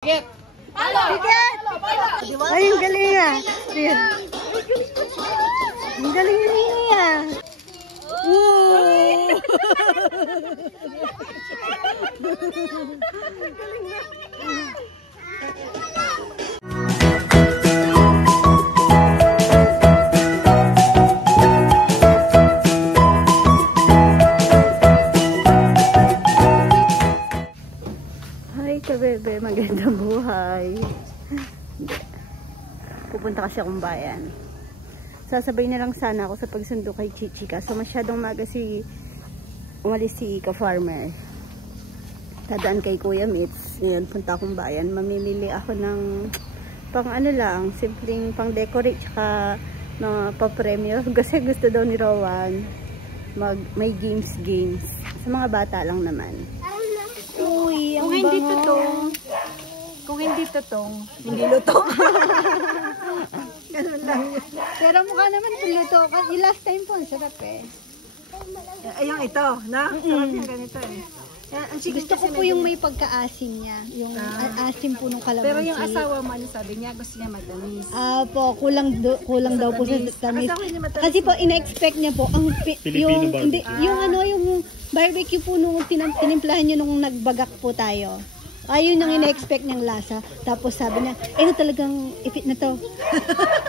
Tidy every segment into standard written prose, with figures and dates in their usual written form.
Biget! Biget! Ay, ang galing ah. Ang galing niya. Wow! Bebe, magandang buhay. Pupunta kasi akong bayan. Sasabay na lang sana ako sa pagsundo kay Chichi. Kaso masyadong maga umalis si ka-farmer. Tadaan kay Kuya Mitz. Ngayon, punta akong bayan. Mamimili ako ng pang ano lang, simpleng pang decorate tsaka mga pa-premyo. Kasi gusto daw ni Rowan may games. Sa mga bata lang naman. Uy, ang Kung hindi totong, hindi luto. Ganun lang. Pero mukha naman kung luto. Yung last time po, ang sarap eh. ay yung ito, na? Sarap yung ganito eh. Gusto ko po yung may pagka-asim niya. Yung asim po nung kalamansi. Pero yung asawa mo, ano sabi niya? Gusto niya matamis. Po, kulang daw po sa tamis. Kasi po, ina-expect niya po, yung barbecue po nung tinimplahan niyo nung nagbagak po tayo. Ayun yung ina-expect niyang lasa. Tapos sabi niya, ito talagang ipit na to.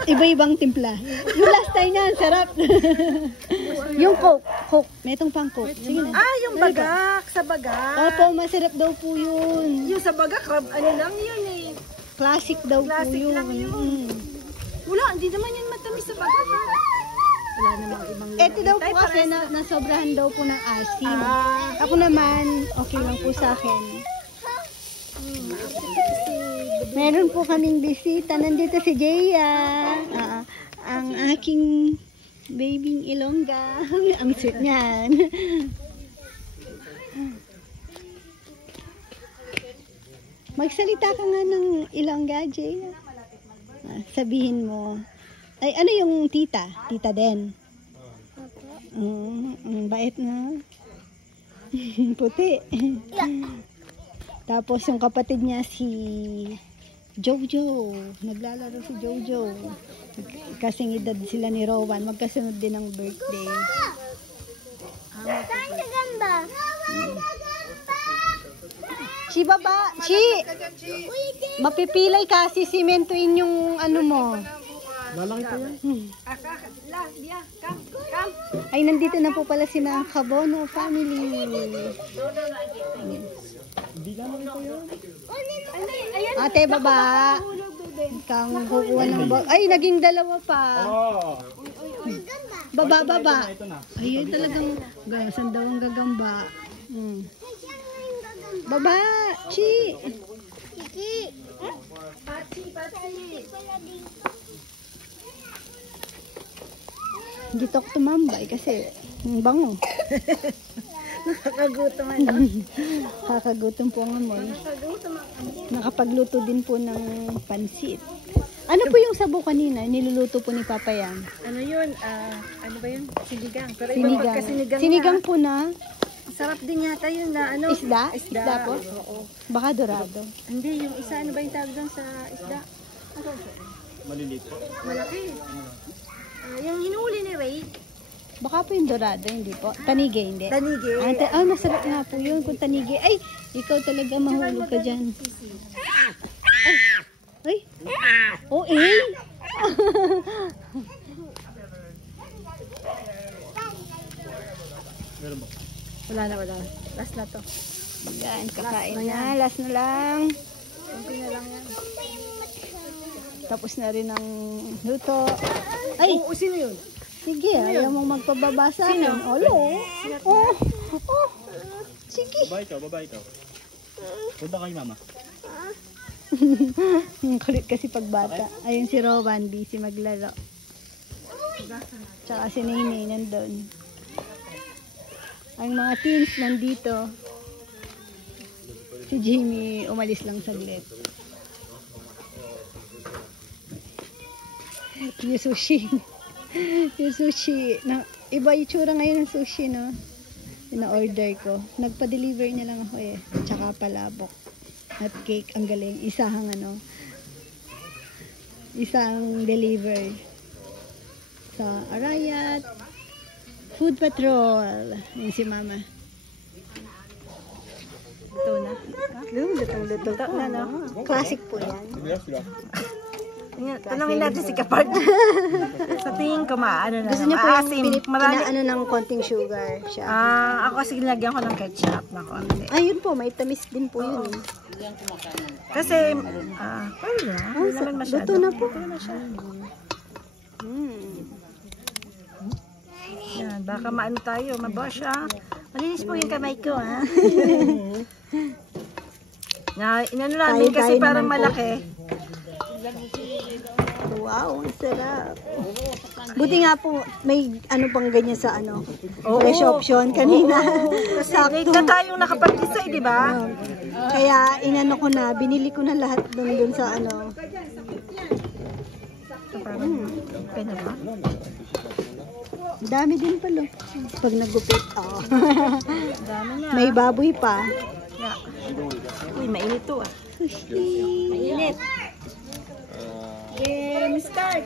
Iba-ibang timpla. Yung last time niya, sarap. Yung Coke. Metong pang Coke. Sige na. Yung bagak. Sa bagak. Opo, masarap daw po yun. Yung sa bagak, ano lang yun eh. Classic daw po yun. Lang yun. Wala, hindi naman yun matamis sa bagak. Wala namang ibang limang. Ito daw po kasi nasobrahan daw po ng asim. Ako naman, okay lang po sa akin. Meron po kaming bisita. Nandito si Jeya. Ang aking babying Ilongga. Ang sweet niyan. Magsalita ka nga ng Ilongga, Jeya. Sabihin mo. Ay, ano yung tita? Tita din. Ang bait na. Puti. Tapos yung kapatid niya si Jojo. Naglalaro si Jojo. Kasing edad sila ni Rowan. Magkasunod din ng birthday. Saan sa gamba? Chi baba! Chi! Mapipilay kasi simentuin yung ano mo. Lalaki pa yan. Ay, nandito na po pala si mga Cabono family. Hindi ka naman ito yun. Ate, baba. Kang kukuha ng bag. Ay, naging dalawa pa. Baba. Ayun talagang gasan daw ang gagamba. Baba, Chi. Dito ako tumambay kasi bango. Nakakagutom po ang amoy. Nakapagluto din po ng pansit. Ano po yung sabo kanina? Niluluto po ni Papa yan. Ano yun? Ano ba yun? Sinigang. Pero Sinigang po na. Sarap din yata yun na ano. Isda? Isda po? Oo. Baka dorado. Hindi, yung isa, ano ba yung tawag doon sa isda? Maliliit po. Malaki. Yung hinuuli ni Ray. Baka po yung dorado, hindi po. Tanige, hindi. Tanige. Masarap nga po yun kung tanige. Ay, ikaw talaga mahulog ka dyan. Ay. Oh, Meron ba? Wala na. Last na to. Yan, kakain na. Last na lang. Kunti na lang yan. Tapos na rin ang luto. Ay! Oo, sino yun? Sige, ayaw mong magpababa sa akin. Olo. Sige. Baba ikaw. Punta kay mama. Kulit kasi pagbata. Ayun si Rowan, busy maglaro. Tsaka si Nene nandun. Ang mga teens nandito. Si Jimmy umalis lang saglit. Yung sushi. Yung sushi. Iba yung tsura ngayon ng sushi, no? Na-order ko. Nagpa-deliver na lang ako eh. Tsaka palabok. At cake, ang galing. Isang ano, isang deliver sa Arayat Food Patrol. Yan si Mama. Ito na. Lutong-lutong na, no? Classic po yan. Tanungin natin si Kapart. Sa tingin ko, maano na. Gusto niya po yung marami. pinaano ng konting sugar siya. Ako kasi nilagyan ko ng ketchup na konti. Ayun po, may tamis din po yun. Kasi, pwede na. Hindi naman masyado. Luto na po. Yan, baka maano tayo, mabash Malinis po yung kamay ko, ha? Inano namin kasi parang malaki. Wow, ang sarap. Buti nga po, may ano pang ganyan sa ano, fresh option kanina. Kasi late na tayong nakapag-decide, di ba? Kaya inano ko na, binili ko na lahat doon sa ano. Pwede ba? Dami din pala. Pag nagupit, Dami na. may baboy pa. Yeah. Uy, mainit to Sushi. Mainit. Game start.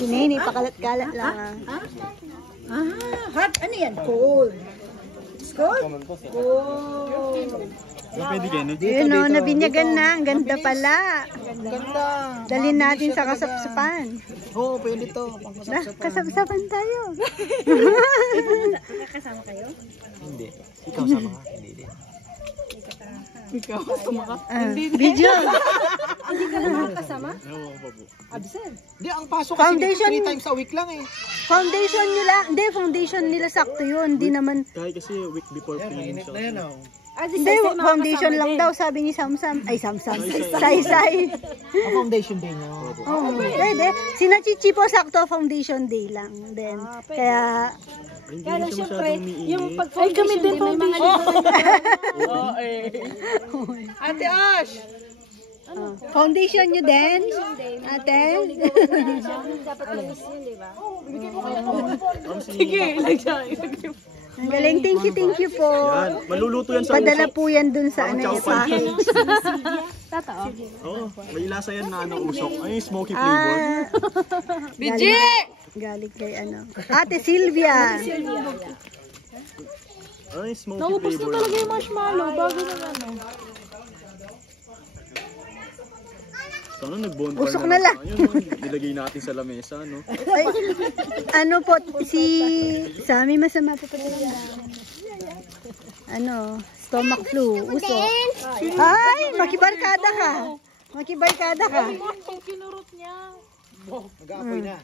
Kinini, pakalat-kalat lang. Hot. Ano yan? Cold. It's cold? Cold. Yun o, nabinyagan na. Ang ganda pala. Ganda. Dalhin natin sa kasapsapan. Oo, pwede to. Kasapsapan tayo. Kasama kayo? Hindi. Ikaw sama ka? Hindi din. Ikaw kasama ka? Video. Hindi ka naman kasama? Oo, pa po. Absent. Hindi, ang pasok kasi Foundation. 3 times a week lang eh. Foundation nila. Hindi, foundation nila sakto yun. Hindi naman. Kahit kasi week before pinili siya. Hindi, foundation lang daw sabi ni Samsam. Ay, Samsam. Say. Ang foundation day niya. Oh, pwede. Sina Chichi po sakto foundation day lang. Then, kaya Hindi na siya masyadong umiinit. Yung pag-foundation kami din may mga Ate Ash! foundation nyo din? Ate? Dapat linis yun, di ba? Sige, Ang galing. Thank you po. yan. Maluluto yan sa Padala usok. po yan dun sa ano, Chow package. Oo, may lasa yan na usok. Ay, smoky flavor. Galing kay ano. Ate Sylvia. Ay, smoky flavor. yung marshmallow bago na ano. Sana nag-bonfire Usok na lang. Ayun, nilagay natin sa lamesa, no? Ay, ano po, sa amin masama po pala. Ano, stomach flu, usok. Ay, makibarkada ka. Makibarkada ka. Pag kinurot niya. Nag-aapoy na.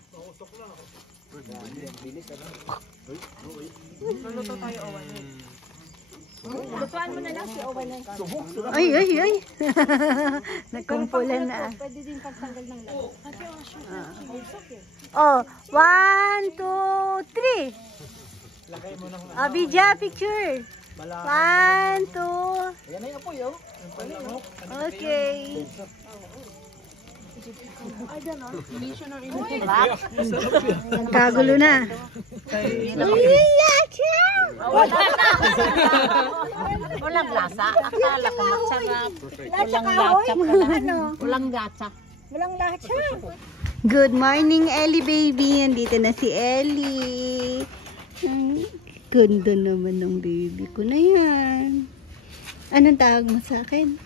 Luluto tayo, Owen. Lutuan mo na lang si Owen. Ay. Nagkumpulan na. Pwede din pagtanggal ng lahat. Oh, 1, 2, 3. Abidja, picture. 1, 2. Ayan na yung apoy, oh. Okay. Nagkagulo na. Walang lasa. Akala ko masarap. Walang latsa pala. Walang latsa. Walang latsa. Good morning, Ellie baby. Andito na si Ellie. Ang ganda naman ng baby ko na yan. Anong tawag mo sa akin?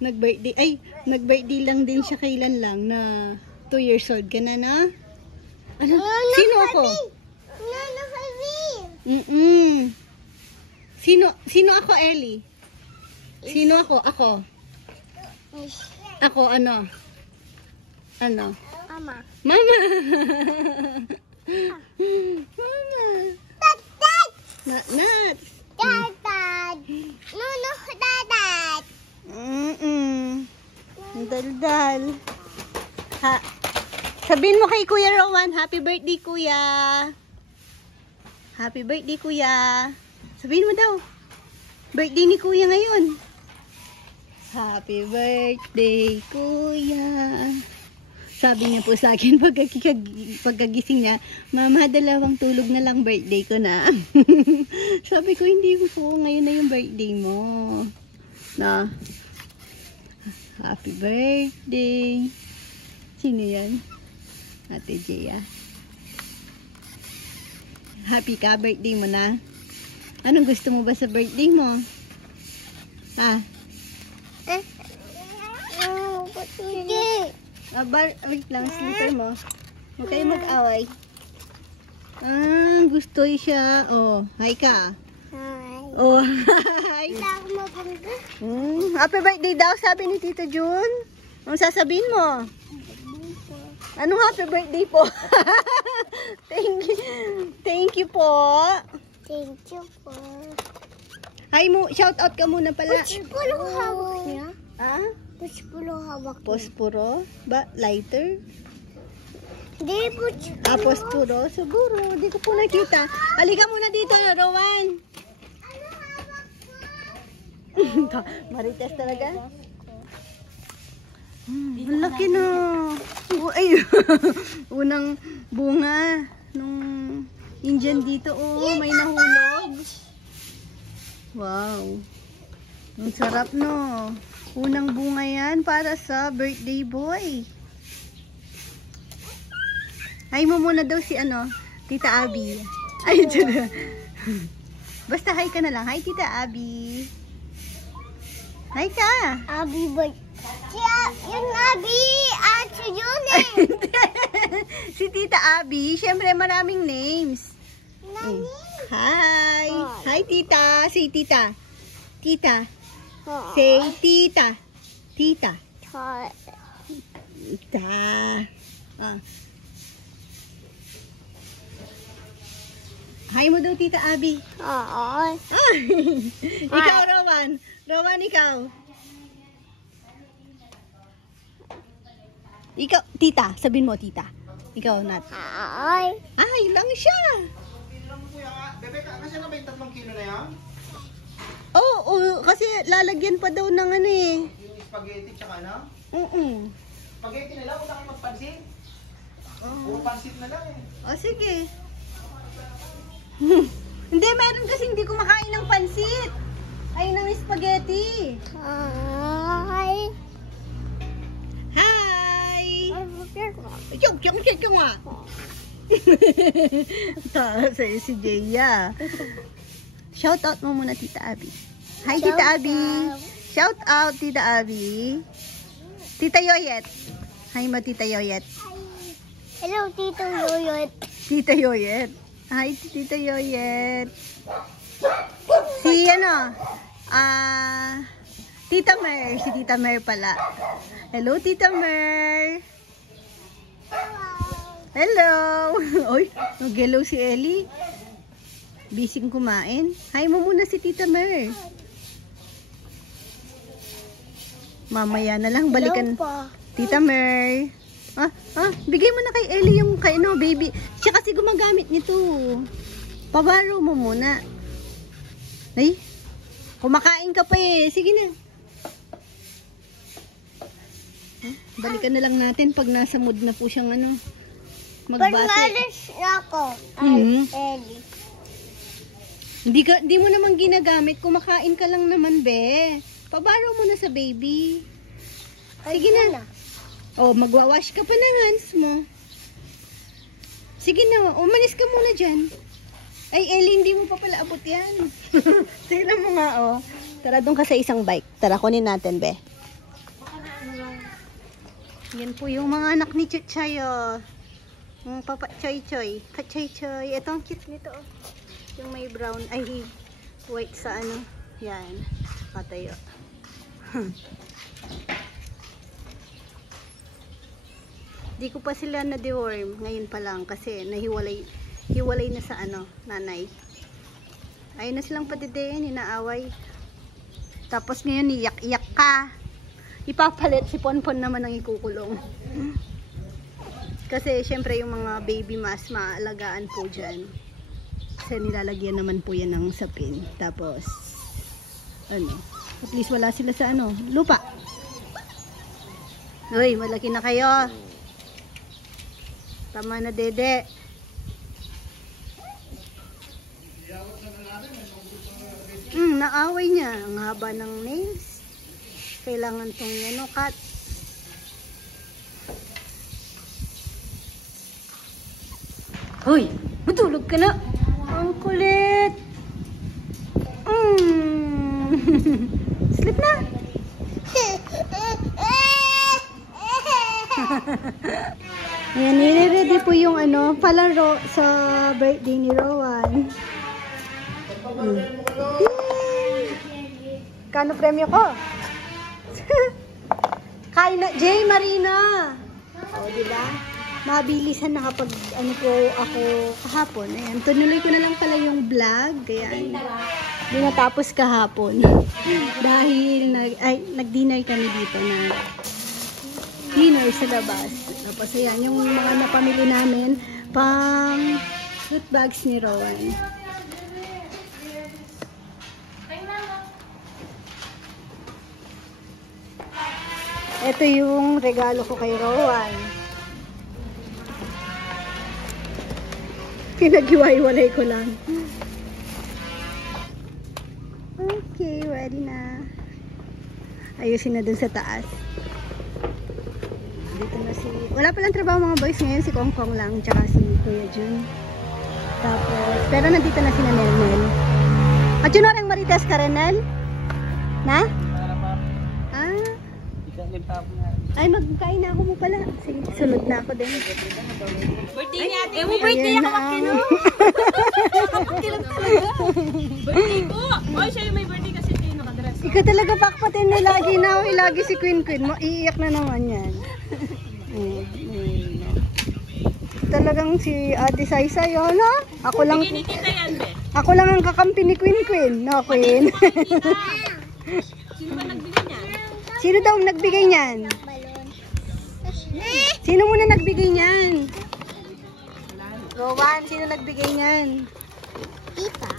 Nag-birthday lang din siya kailan lang na 2 years old ka na na? Ano? Sino ako? Sino ako, Ellie? Sino ako? Ako, ano? Mama. Mama! Nat! Dad. Nuno, dad. Ang daldal. Sabihin mo kay Kuya Rowan, happy birthday, Kuya. Happy birthday, Kuya. Sabihin mo daw. Birthday ni Kuya ngayon. Happy birthday, Kuya. Sabi niya po sa akin pagkagising niya, Mama, 2 tulog na lang, birthday ko na. Sabi ko, hindi po, ngayon na yung birthday mo. Na, happy birthday. Sino yan? Ate Jaya. Happy ka, birthday mo na. Anong gusto mo ba sa birthday mo? Ha? Wait lang, slipper mo. Huwag kayo mag-away. Gusto siya. Oh, hi ka. Hi. Oh, hi. Happy birthday daw, sabi ni Tito June. Anong sasabihin mo? Anong happy birthday po? Thank you po. Thank you po. Hi mo, shout out ka muna pala. Puspuro hawak niya. Ah? Puspuro hawak niya. Pospuro? Ba? Lighter? Hindi, puspuro. Pospuro? Siguro. Hindi ko po nakita. Halika muna dito, Rowan. Marites talaga? Ang laki na. Oh, ay, unang bunga nung Indian dito. Oh, may nahulog. Wow. Ang sarap, no? Unang bunga yan para sa birthday boy. Hi mo muna daw si Tita Abby. Ay, dyan. Basta hi ka na lang. Hi, Tita Abby. Hi ka. Abi boy. Yung Abi, Ate June eh. Si Tita Abby, syempre maraming names. Nani? Hi. Hi, Tita. Say Tita. Tita. Oh. Say Tita. Tita. Hi. Tita. Hi mo daw, Tita Abby. Hi. Ikaw, Rowan. Rowan, ikaw. Ikaw, Tita. Sabihin mo, Tita. Ikaw, Nat. Hi. Ay, lang siya. Bebe, kasi na ba yung 3 kilo na yan? Oo, kasi lalagyan pa daw ng eh. Yung spaghetti tsaka Spaghetti na lang, wala kayo magpansin. Puro pansit na lang eh. O, sige. Hindi, meron kasi hindi kumakain ng pansit. Ay, ng spaghetti. Hi. Hi! Yung nga. Sa'yo si Jaya. Shout out mo muna, Tita Abby. Hi, Tita Abby. Shout out, Tita Abby. Tita Yoyet. Hi mo, Tita Yoyet. Hello, Tito Yoyot. Tita Yoyet. Hi, Tita Yoyet. Si Tita Mer. Si Tita Mer pala. Hello, Tita Mer. Hello. Oy, nag-hello si Ellie. Bising kumain. Hi mo muna si Tita Mer. Mamaya na lang balikan. Tita Mer. Bigay mo na kay Ellie yung baby. Siya kasi gumagamit nito. Pabaro mo muna. Ay, kumakain ka pa eh. Sige na. Balikan na lang natin pag nasa mood na po siyang magbati. Pag-alis na ako. Ellie. Hindi mo naman ginagamit. Kumakain ka lang naman, be. Pabaro mo na sa baby. Sige na. Oh, magwawash ka pa ng hands mo. Sige na. Umalis ka muna dyan. Ay, Ellie, hindi mo pa pala abot yan. Tingnan mo nga, oh. Tara, doon ka sa isang bike. Tara, kunin natin, be. Yan po yung mga anak ni Chuchay, oh. Yung Papa Choy Choy. Choy Choy. Ito ang cute nito, oh. Yung may brown, ay, white sa Yan. Patayo. Di ko pa sila na-deworm. Ngayon pa lang kasi hiwalay na sa nanay. Ayun na silang patidein, inaaway. Tapos ngayon iyak-iyak ka. Ipapalit si Ponpon naman ang ikukulong. Kasi syempre yung mga baby mas maalagaan po dyan. Kasi nilalagyan naman po yan ng sapin. Tapos at least wala sila sa lupa. Uy, malaki na kayo. Tama na, Dede. Naaway niya. Ang haba ng nails. Kailangan tong cut. Hoy! Matulog ka na! Ang kulit! Sleep na! Ayan, nire-ready po yung palaro sa birthday ni Rowan. Kano premyo ko? Kain na, Jay Marina! O, diba? Mabilisan na kapag po ako kahapon. Ayan, tunuloy ko na lang pala yung vlog. Kaya, hindi natapos kahapon. Dahil nag-dinner kami dito na dinner sa labas. Tapos ayan, yung mga napamili namin pang fruit bags ni Rowan. Ito yung regalo ko kay Rowan. Pinag-iwalay ko lang. Okay, ready na. Ayusin na dun sa taas. Dito na wala palang trabaho mga boys ngayon, si Kongkong lang, tsaka si Kuya Jun. Tapos, pero nandito na si Nenel. At yun orang Marites ka rin, Nel? Na? Ay, magkain na ako mo pala. Sige, sunod na ako din. Birthday niya ate. Birthday ako makino. Kapagkilap talaga. Birthday ko. Oy, siya yung may birthday kasi ito yung nakadress. Ikaw talaga pakpatin mo lagi na. Lagi si Queen Queen. Maiiyak na naman yan. Talagang si Ate Saysay, no? Ako lang. Ako lang ang kakampi ni Queen Queen. No, Queen? Sino ba nagbigay niyan? Sino daw nagbigay niyan? Sino muna nagbigay niyan? Rowan, sino nagbigay niyan? Tita.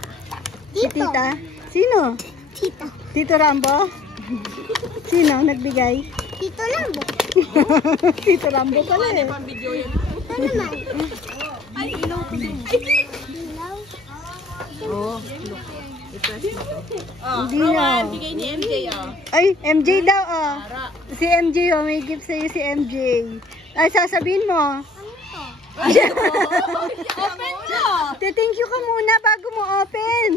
Si Tita? Sino? Tita. Tito Rambo? Sino nagbigay? Tito Lambo. Tito Rambo pala eh. Ito naman. Ay, ilaw ko din. Ilaw. Oo. Hindi na. Bigay ni MJ, Ay, MJ daw, Si MJ, may gift sa'yo si MJ. Ay, sasabihin mo. Open mo! Thank you ka muna bago mo open.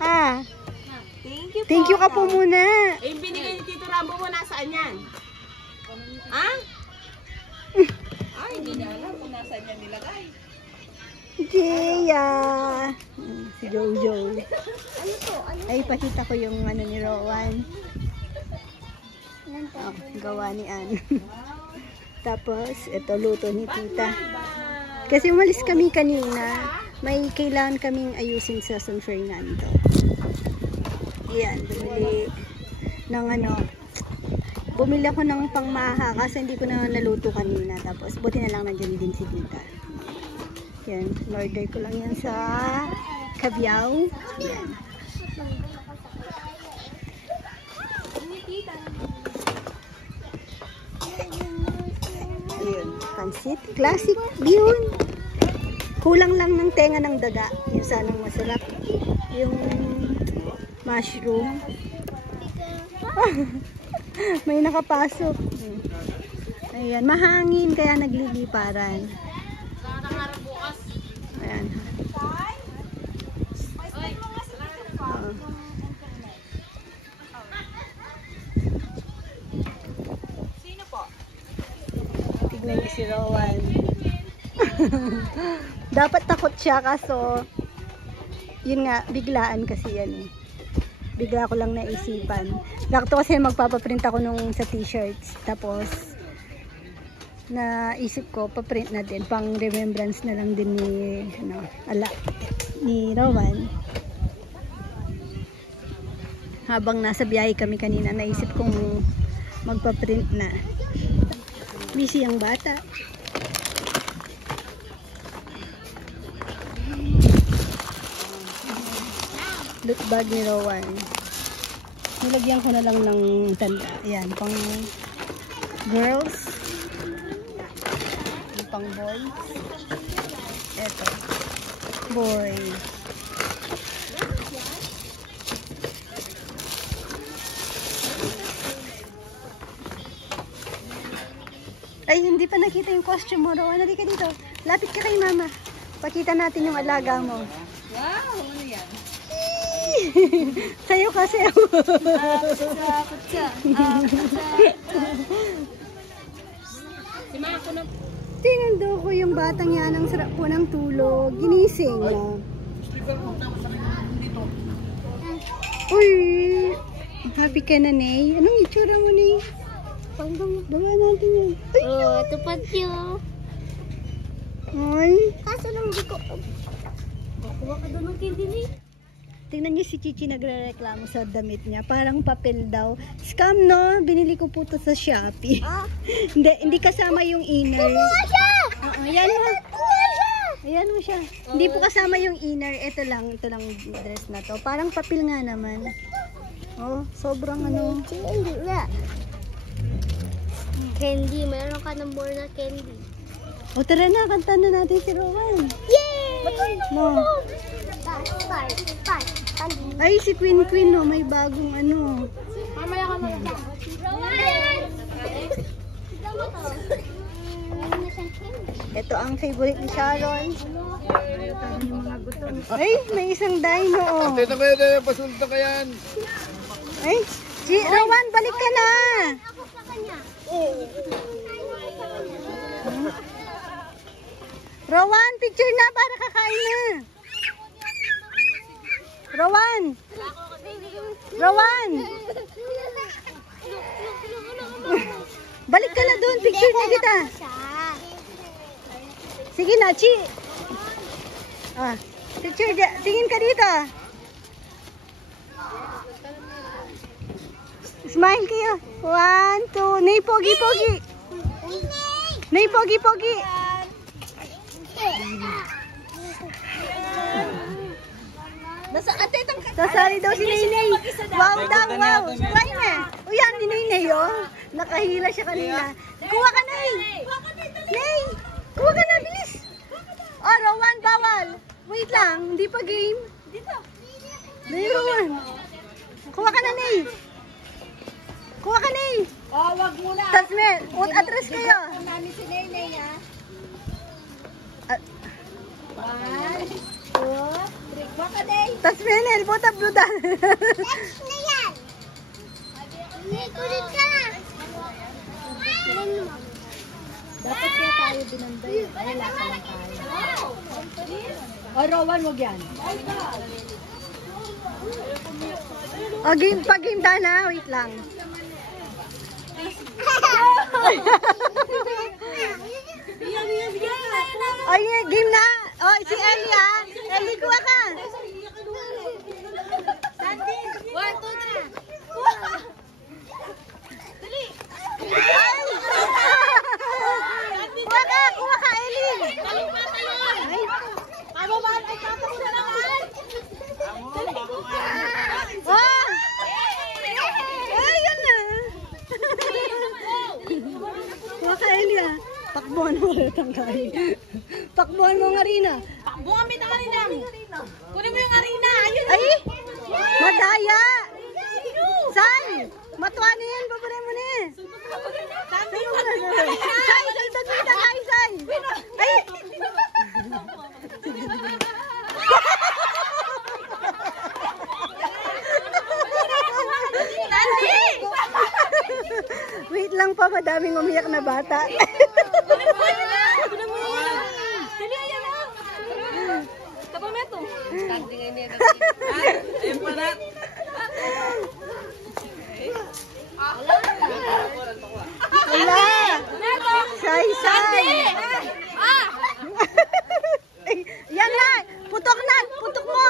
Ha? Thank you ka po muna. Eh, yung binigay ni Tito Rambo mo, nasaan yan? Ha? Ay, hindi na alam kung nasaan yan nilagay. Jaya. Si Jojo. Ay, pakita ko yung ni Rowan. Gawa ni Ann. Tapos, ito luto ni Tita. Kasi umalis kami kanina. May kailangan kaming ayusin sa San Fernando. Ayan, bumili ng bumili ako ng pangmaha kasi hindi ko na naluto kanina. Tapos, buti na lang nandiyan din si Tita. Yan, order ko lang yan sa Cabiao. Yan. Ayun, pansit. Classic. Yun. Kulang lang ng tenga ng daga. Yung sanang masarap. Yung mushroom. May nakapasok. Ayan, mahangin kaya nagliliparan. Ayan. Sino po? Tignan niyo si Rowan. Dapat takot siya kaso yun nga, biglaan kasi yan eh. Bigla ko lang naisipan. Dakto kasi magpapaprint ako nung sa t-shirts. Tapos naisip ko, paprint na din. Pang remembrance na lang din ni Rowan. Habang nasa biyahe kami kanina, naisip kong magpaprint na. Busy ang bata. Look bag ni Rowan. Nilagyan ko na lang ng tanda. Ayan, pang girls. pang boy. Ito. Boy. Ay, hindi pa nakita yung costume mo, Rowan. Halika dito. Lapit ka kay mama. Pakita natin yung alaga mo. Wow, ano yan? Sayo ka, sayo. Si Mama ko na. Tinundo ko yung batang yan. Ang sarap po ng tulog. Ginising na. Uy! Happy ka na, Nay. Anong itsura mo, Nay? Bawa natin yan. Ay! Oh, tupad yun. Ay! Kaso lang hindi ko. Kuha ka doon ng candy ni. Tingnan niyo si Chichi nagre-reklamo sa damit niya. Parang papel daw. Scam, no? Binili ko po to sa Shopee. Ah, Hindi kasama yung inner. kumuha siya! Ayan mo. Kumuha siya! Ayan mo siya. Hindi po kasama yung inner. Ito lang dress na to. Parang papel nga naman. Oh, sobrang ano. Hindi nga. Candy, meron ka ng more na candy. O tara na, kanta na natin si Rowan. Yay! No. Candy. Ay, si Queen no, may bagong ano. Mamaya ka na. Rowan! Ito ang favorite ni Sharon. Ay, may isang dino, oh. Dito kayo, pasunta ka yan. Ay, si Rowan, balik ka na. Ako sa kanya. Rowan, picture na para kakain na. Rowan! Rowan! Balik ka na doon, picture na kita. Sige na, Chi. Ah, picture dyan. Tingin ka dito. Smile kayo. 1, 2. Nay, pogi, pogi. Nay, pogi, pogi. Sasali daw si Naynay. Wow daw, wow. Try na. O yan, ni Naynay, oh. Nakahila siya kanina. Kuha ka, Nay. Nay, kuha ka na, bilis. Oh, Rowan, bawal. Wait lang, hindi pa game. Nay, Rowan. Kuha ka na, Nay. Kuha ka, Nay. Oh, wag muna. Tasmel, atras kayo. Namin si Nene, ha? Ah, 1, 2, 3. Wag ka, Nene. Tasmel, buta bludan. Next na yan. May kulit ka na. Dapat kaya tayo binambay. Ay, lasa lang tayo. Oh, Rowan, wag yan. O, game, pag-game tayo na. Wait lang. Ay, game na. O, si Ellie, ha? Ellie, kuha ka. 1, 2, 3. Ay! Kuha ka, Ellie. Ay, Pababaan, ay tata ko na naman. oh! Ay, yun na. Kuha ka, Ellie, ha? Takbuhan mo ulit ang kain. Takbuhan mo ang arena. Bumamit ang arena. Kunin mo yung arena. Ayun. Ay! Madaya! San? Matuwa na yan, paparin mo na. Say, saltag mo na kain, Say. Ay! Wait lang pa, madaming umiyak na bata. Wala! Say! Ay, yan na! Putok na! Putok mo!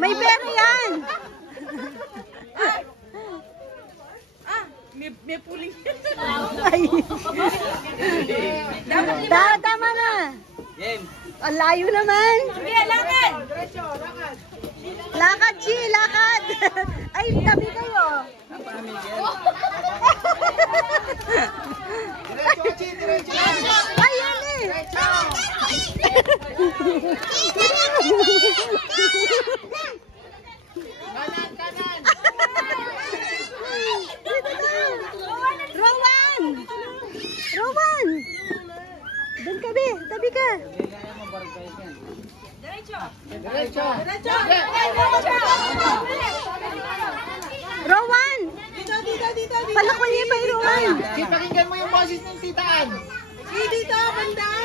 May pera yan! May puling. Ay! Tama na! Ang layo naman! Sige, lakad. Lakad, Chi! Lakad! Ay, tabi kayo! Diretso, Chi, diretso. Ay, Diretso. Rowan! Palakwan niya pa yung Rowan. Pakinggan mo yung boses ng titaan.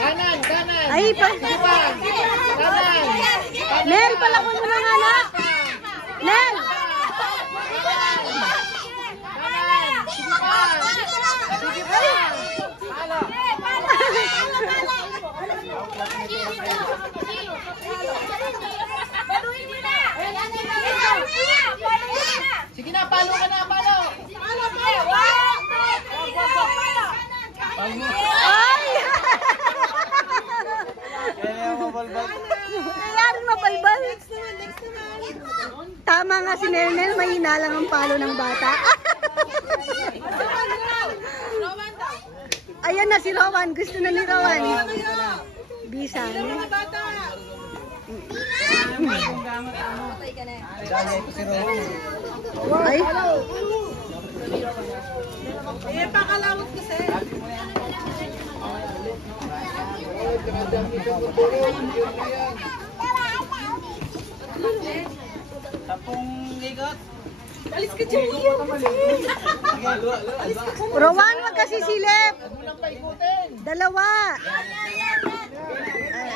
Kanan. Ay, pa. Sige pa. Kanan. Nel, palakwan mo ng anak. Nel! Sige pa. Sige na, palo ka na, palo. Ay! Kaya rin mapalbal. Tama nga si Nel, mahina lang ang palo ng bata. Ayan na si Rowan. Gusto na ni Rowan. Bisa. Ay. Pakalawot kasi. Tapong ligot. Alis ka dyan. Rowan, wag kasi silip. Huwag mo lang paikutin. Dalawa.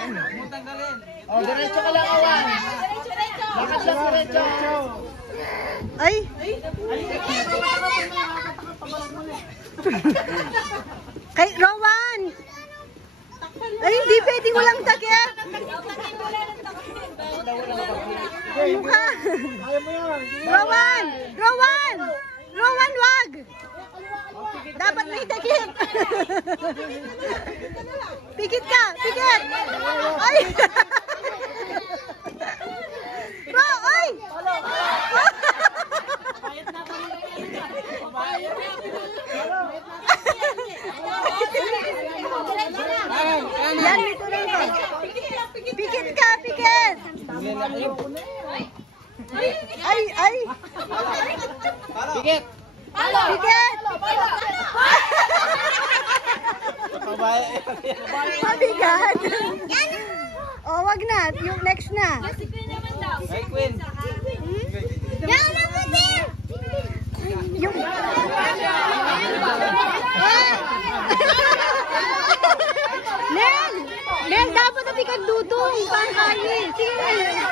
Huwag mo tanggalin. Oh, diretso ka lang, Awan. Lakad lang diretso. Ay. Kay Rowan. Ay, hindi pwede walang takip. Mukha. Rowan! Rowan! Rowan, wag! Dapat may takip. Pikit ka! Pikit! Ay! Ro! Ay! Yan, dito na ito. Pikit ka! Pikit! Ay! Ay! Pikit. Pikit! Mabigat! Oh, wag na. Yung next na. Hey, Queen. Yung... Nel! Nel, dapat na pikagdutong. Pangkain. Sige na.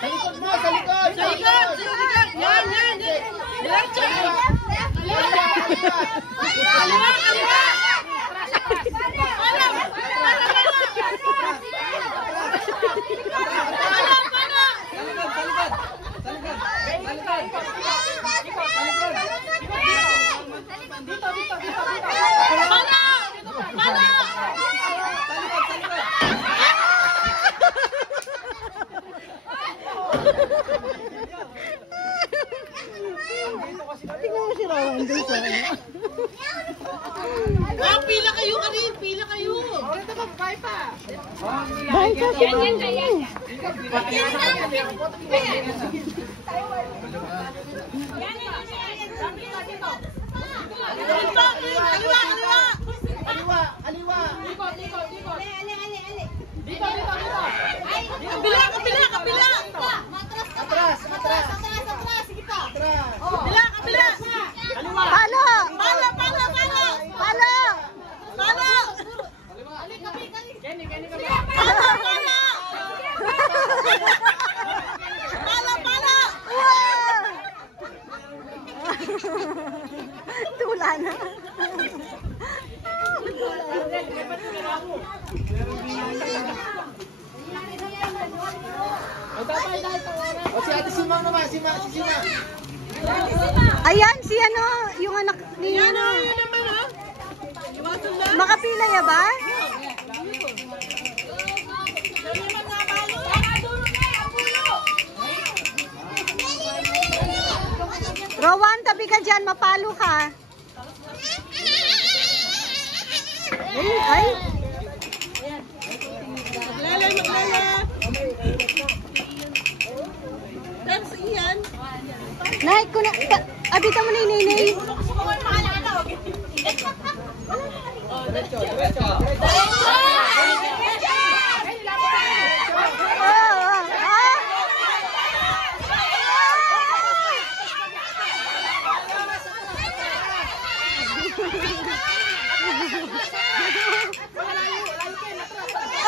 Sa likod mo, sa likod. Sa likod. Yan. Diretso. Tingnan mo si Rowan doon sa Pila kayo kanin. Pila kayo. Bahay ka si Rowan. Aliwa. Kapila. Atras. Palo! Tula na. O si Ate Simang naman, si Sima. Ayan, si ano, yung anak ni ano. Makapila ya ba? Rowan, tabi ka dyan, mapalo ka. Ay. Maglala. That's Ian. Naik ko na. Abita mo na yung Nenay.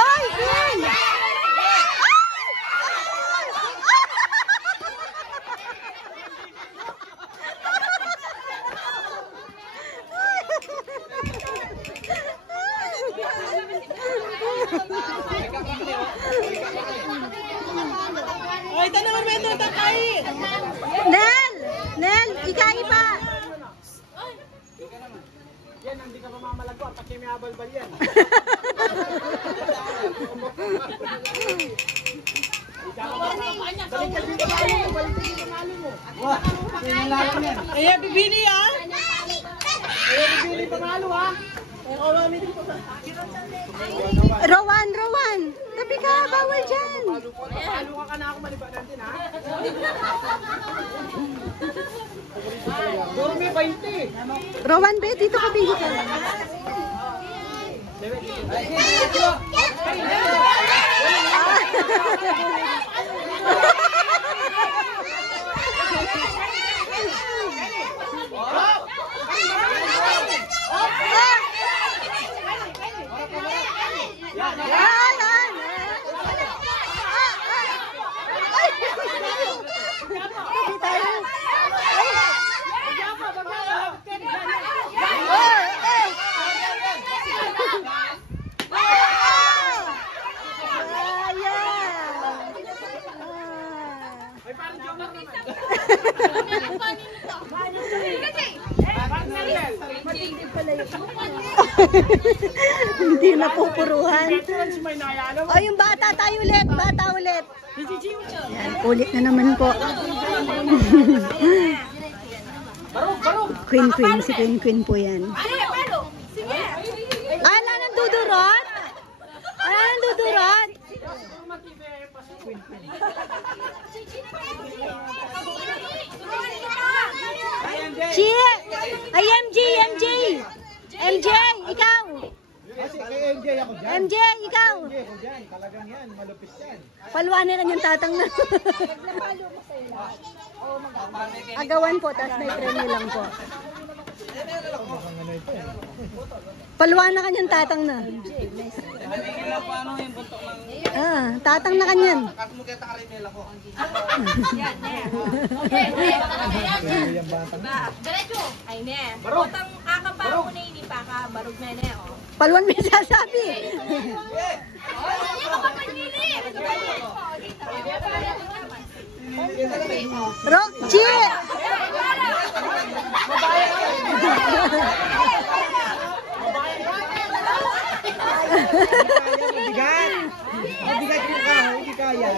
Ay, Queen! Ay, tanong mo ito, takay! Nel! Nel, ikai pa! Yan, hindi ka pa mamalagwa. Pati may abalbal yan. Balikan dito tayo mo. Balikan dito tayo mo. Wah, sinalakan yan. Ayan, bibili ah! Ayan, bibili pangalo ha. Rowan, Rowan! Tabi ka, bawal dyan! Palo ka na ako malibanan din ha. Durmi 20. Rowan, be, dito ka, bili ka. Hindi na pupuruhan. O, yung bata tayo ulit. Bata ulit. Yan, ulit na naman po. Queen Queen. Si Queen Queen po yan. Ala nang dudurot? Ala nang dudurot? Chi! Ay, MJ! MJ! MJ! Ikaw! Kasi kay MJ ako dyan. MJ! Ikaw! MJ ako dyan. Talagang yan. Malupit yan. Palwanin na yung tatang na. Agawan po, tapos may premyo lang po. Palwa na kanyang tatang na. Ah, tatang na kanyan. Diretso! Ay, ne. Butang akaparo ko na hindi pa ka. Barog na ne, oh. Palwan may sasabi. Chi! Mabigat! Mabigat yung kahoy. Hindi kaya.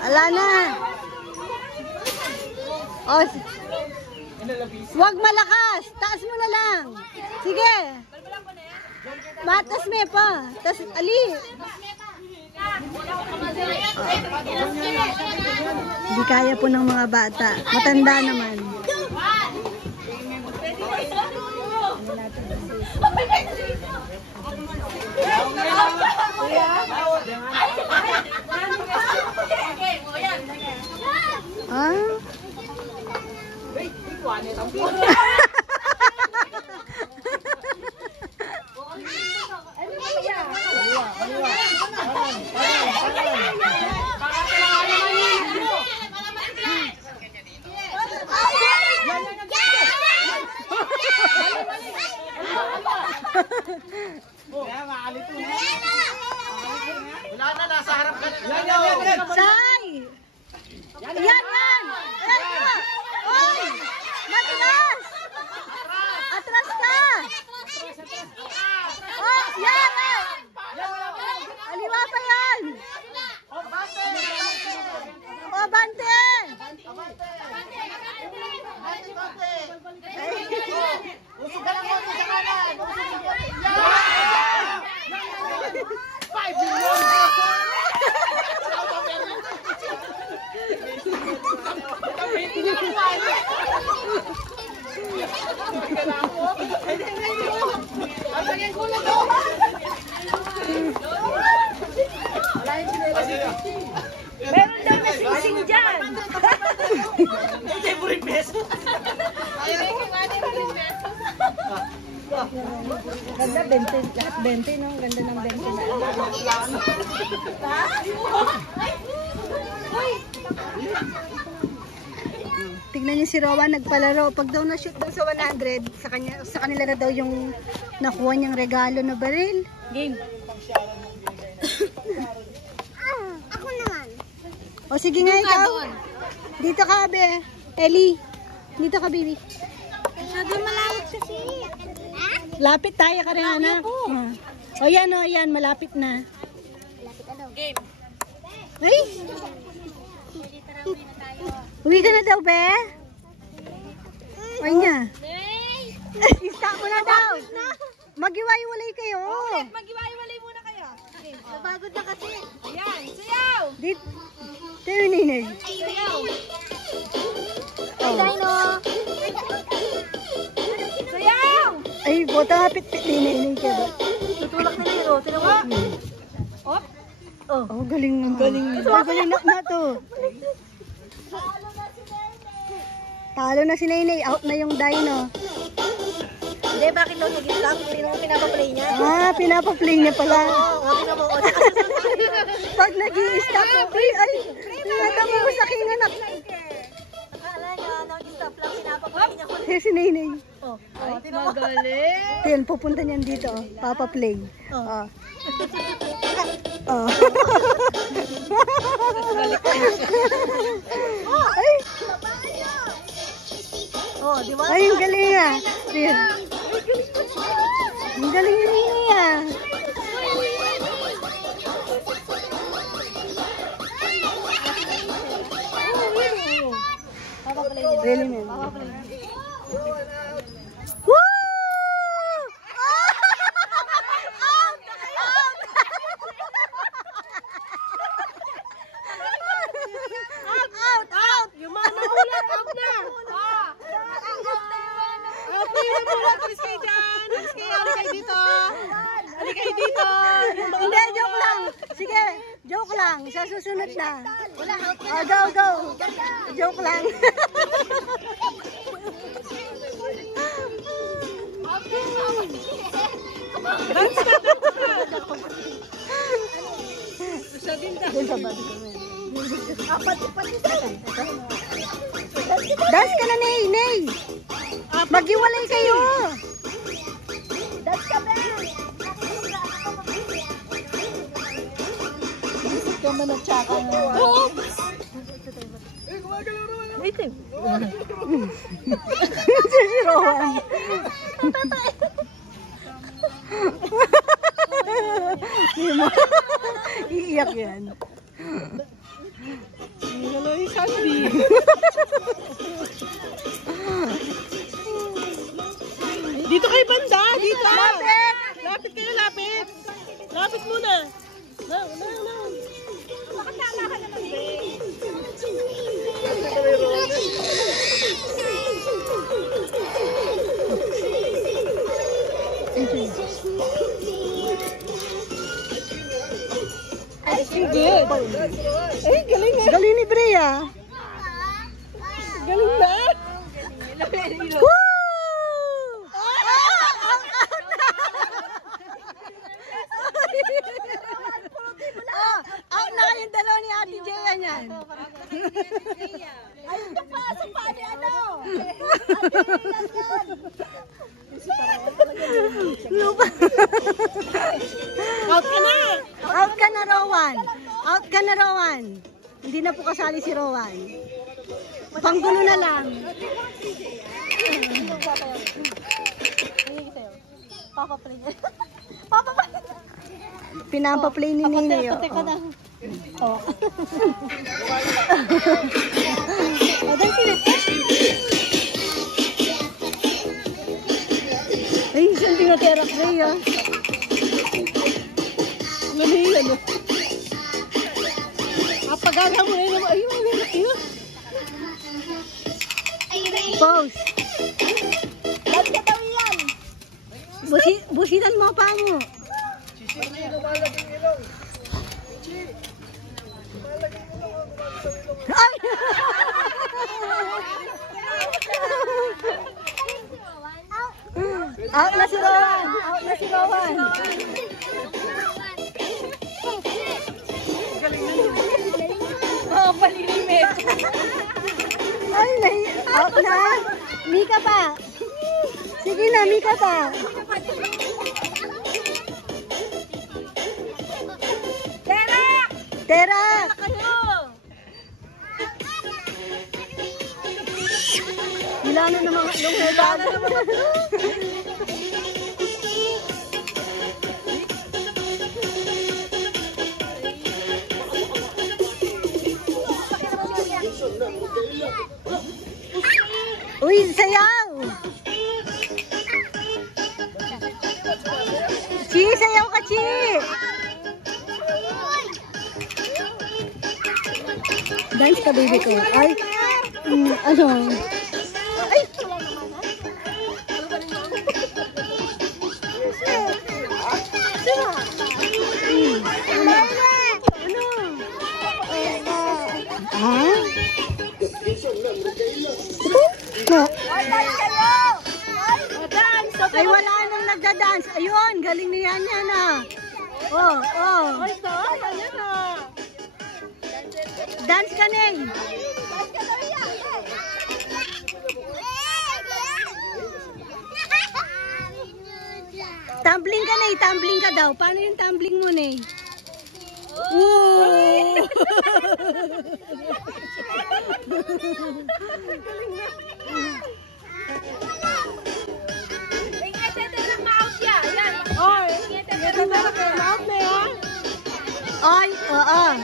Ala na. Oh, wag malakas. Taas mo na lang. Sige. Matas me pa. Tas ali. Hindi kaya po ng mga bata. Matanda naman. Ah? Kaya maalito na. Wala na, nasa harap ka. Yan. Say! Yan, yan! Ayan ka! Oy! Matigas! Atras ka! Oh, yan! Aliwa pa yan! Oh, bante! Usog ka lang mo sa kanan. 5 billion! Meron daw na sing-sing dyan. Favorite peso. Ganda, 20. Lahat 20, no? Ganda ng 20 na. Tignan niyo si Rowan nagpalaro. Pag daw na-shoot daw sa 100, sa kanila na daw yung nakuha niyang regalo na baril. Game. Ako naman. O sige nga ikaw. Dito ka, be. Ellie. Dito ka, baby. Masyado malapit kasi. Lapit tayo ka rin, anak. O yan, malapit na. Game. Ay! Uwi ka na daw, be? Ay niya. Stop mo na daw. Magiwaiwalay kayo. Mag-iwalay muna kayo. Napagod na kasi. Ayan, sayaw. Dito. Tayo, ninay. Sayaw. Dino. Sayaw. Ay, bota nga pit-pit, ninay ka ba? Tutulak na nilo. Tinawa. Op. Oh, galing na. Galing na to. Talo na si Nenay. Out na yung dino. Hindi, bakit daw naging lang? Hindi naman pinapaplay niya. Ah, pinapaplay niya pala. Okay na mo. Pag nag-i-stop, ay, tinatama mo sa kinanak. Akala niya, nag-stop lang, pinapaplay niya. Here's si Nenay. Ay, magaling. Ayan, pupunta niyan dito. Oh. Papaplay. Oh. Oh. Ay, Oh, di ba? ay, ang galing ah. Ayan. Ang galing ni Nenay ah. Really, man. Woo! Out! Yung mga nahulat, out na. Out na yun muna. Alis kayo dyan. Alis kayo dito. Alis kayo dito. Hindi, joke lang. Sige, joke lang. Sa susunod na. Oh, go. Joke lang. Dance ka na, Nay. Maghiwalay kayo. That's ka ba? Si Rowan. Iiyak yan. Hello, Sandy. Dito kayo banda. Dito. Lapit. Lapit kayo, lapit. Lapit muna. No. Makasama ka naman, Good. Ay, galing na. Galing ni Brea. Galing na. Woo! Out na kayong dalawa ni Ate Jaya niyan. Ay, kapasok pa ni ano? Out ka na. Out ka na, Rowan. Out ka na, Rowan. Hindi na po kasali si Rowan. Panggulo na lang. Papaplay niya. Pinapaplay ni Nini. Teka na. Oh. Dahil sila. Ay, saan tinatera ko ah. Naniyan mo. Pagana mo na naman. Ayun. Pause. Ba't ka daw yan? Busitan mo pa mo. Ay! Out na si Rowan! Out na si Rowan! Oo, palilimit. Ay, out na! Mika pa! Sige na, Mika pa! Tera! Kayo! Wala na ng mga lunghedag. Uy, sayaw! Chi, sayaw ka, Chi! Dance ka, baby ko. Ay, ano? Ay! Ha? No. Ay, wala nang nagda-dance. Ayun, galing ni yan ah. Oh, oh. Dance ka, Neng. Tumbling ka, Neng. Tumbling ka daw. Paano yung tumbling mo, Neng? Woo! Ay, oo.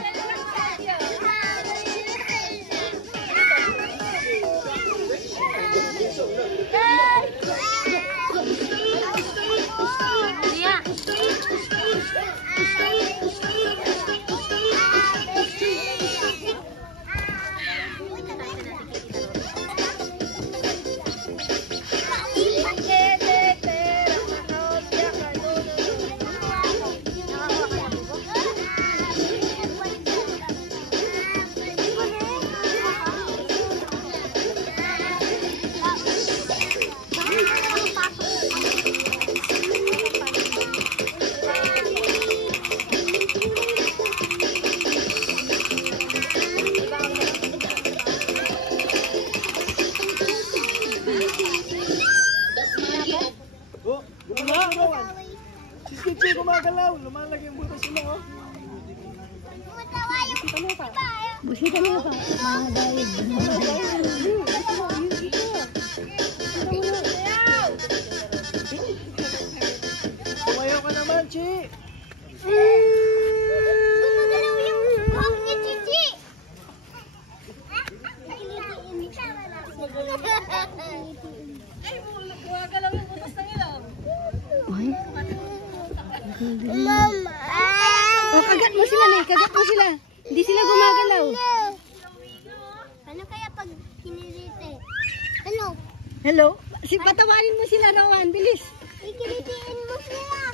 Gumagalaw, lumalagay yung butas sila, oh. Busi ka na pa. Mga guys. Sumayaw ka naman, Chi. Gumagalaw yung buhok ni Chichi. Ay, gumagalaw yung butas ng ilaw. Ay. Mama. Oh, kagat mo sila, Neng. Kagat mo sila. Hindi sila gumagalaw. Ano kaya pag kiniliti? Hello. Hello? Patawanin mo sila, Rowan. Bilis. Ikilitiin mo sila.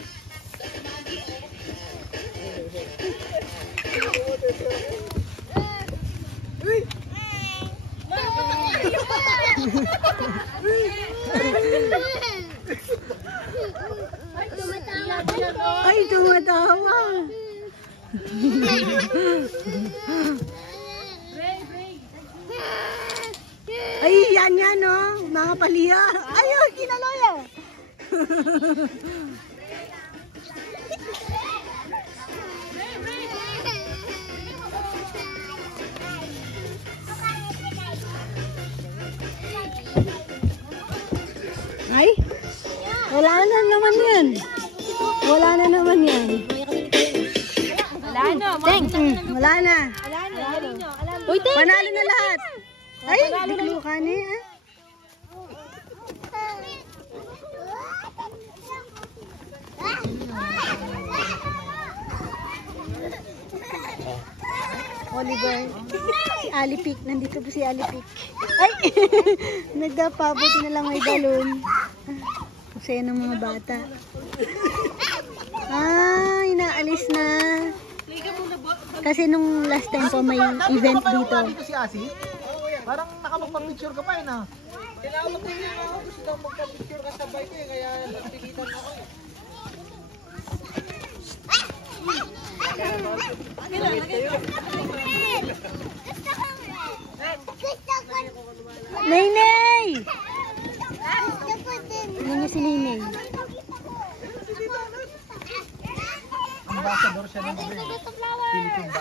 Ay, tumatawa. Ay, yan yan, oh. Mga paliya. Ayun, kinaloya. Ay, wala na naman yan. Wala na naman yan. Wala na. Wala na. Galing nyo. Alam mo. Uy, panalo na lahat. Ay, biglo ka na eh. Oliver. Si Alipik. Nandito po si Alipik. Ay! Nagdapabuti na lang may balon. Masaya ng mga bata. Ay, naalis na. Liga mo na ba? Kasi nung last time po may event dito. Dito si Asi? Parang nakapagpa-picture ka pa eh na. Tinawag ko niya ako. Gusto daw magpa-picture ka sa bike eh. Kaya napilitan ako eh. Naynay! Tingnan niyo si Naynay. Ambassador siya ng Philippine Ambassador.